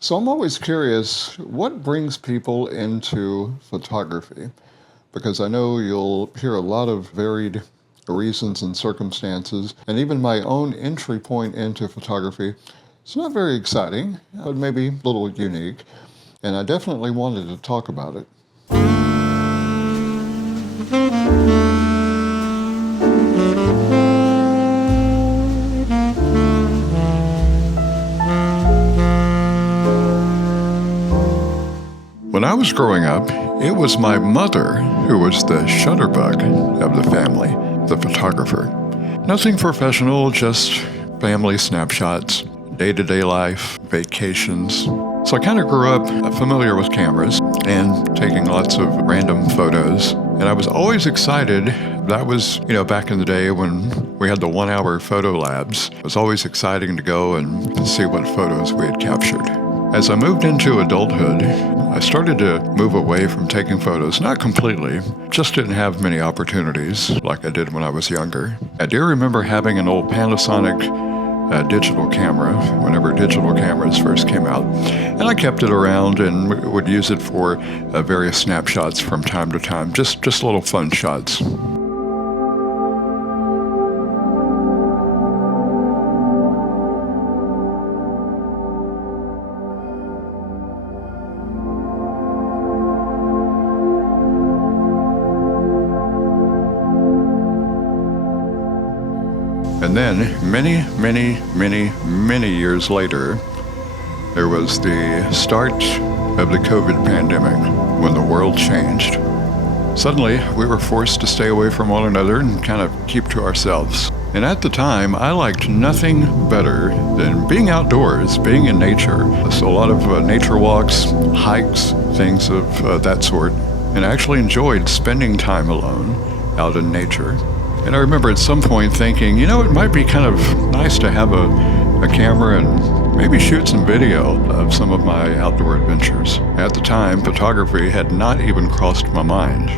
So I'm always curious, what brings people into photography? Because I know you'll hear a lot of varied reasons and circumstances, and even my own entry point into photography, it's not very exciting, but maybe a little unique, and I definitely wanted to talk about it. When I was growing up, it was my mother who was the shutterbug of the family, the photographer. Nothing professional, just family snapshots, day-to-day life, vacations. So I kind of grew up familiar with cameras and taking lots of random photos. And I was always excited. That was, back in the day when we had the 1-hour photo labs. It was always exciting to go and see what photos we had captured. As I moved into adulthood, I started to move away from taking photos, not completely, just didn't have many opportunities like I did when I was younger. I do remember having an old Panasonic digital camera whenever digital cameras first came out, and I kept it around and would use it for various snapshots from time to time, just little fun shots. And then, many years later, there was the start of the COVID pandemic, when the world changed. Suddenly, we were forced to stay away from one another and kind of keep to ourselves. And at the time, I liked nothing better than being outdoors, being in nature. So a lot of nature walks, hikes, things of that sort. And I actually enjoyed spending time alone out in nature. And I remember at some point thinking, it might be kind of nice to have a camera and maybe shoot some video of some of my outdoor adventures. At the time, photography had not even crossed my mind.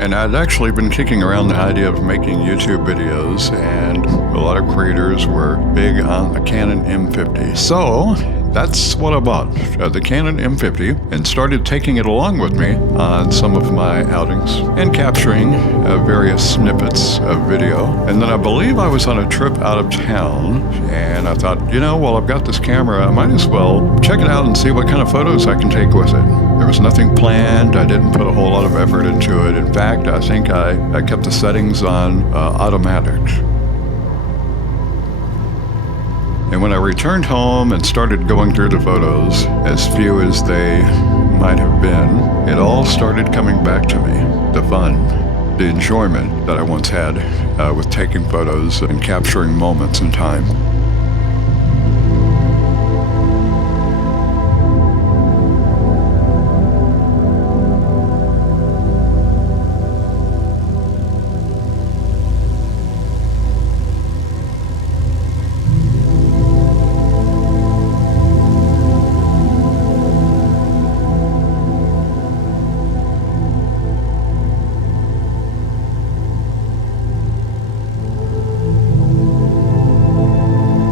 And I'd actually been kicking around the idea of making YouTube videos, and a lot of creators were big on the Canon M50. So that's what I bought, the Canon M50, and started taking it along with me on some of my outings and capturing various snippets of video. And then I believe I was on a trip out of town, and I thought, while I've got this camera, I might as well check it out and see what kind of photos I can take with it. There was nothing planned. I didn't put a whole lot of effort into it. In fact, I think I kept the settings on automatic. And when I returned home and started going through the photos, as few as they might have been, it all started coming back to me. The fun, the enjoyment that I once had with taking photos and capturing moments in time.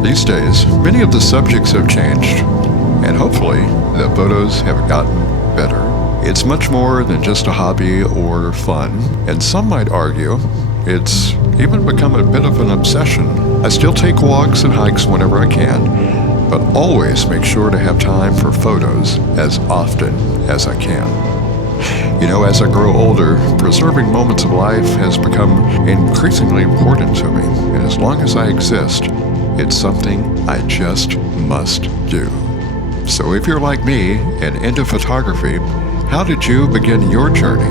These days, many of the subjects have changed, and hopefully the photos have gotten better. It's much more than just a hobby or fun, and some might argue it's even become a bit of an obsession. I still take walks and hikes whenever I can, but always make sure to have time for photos as often as I can. As I grow older, preserving moments of life has become increasingly important to me, and as long as I exist, it's something I just must do. So if you're like me and into photography, how did you begin your journey?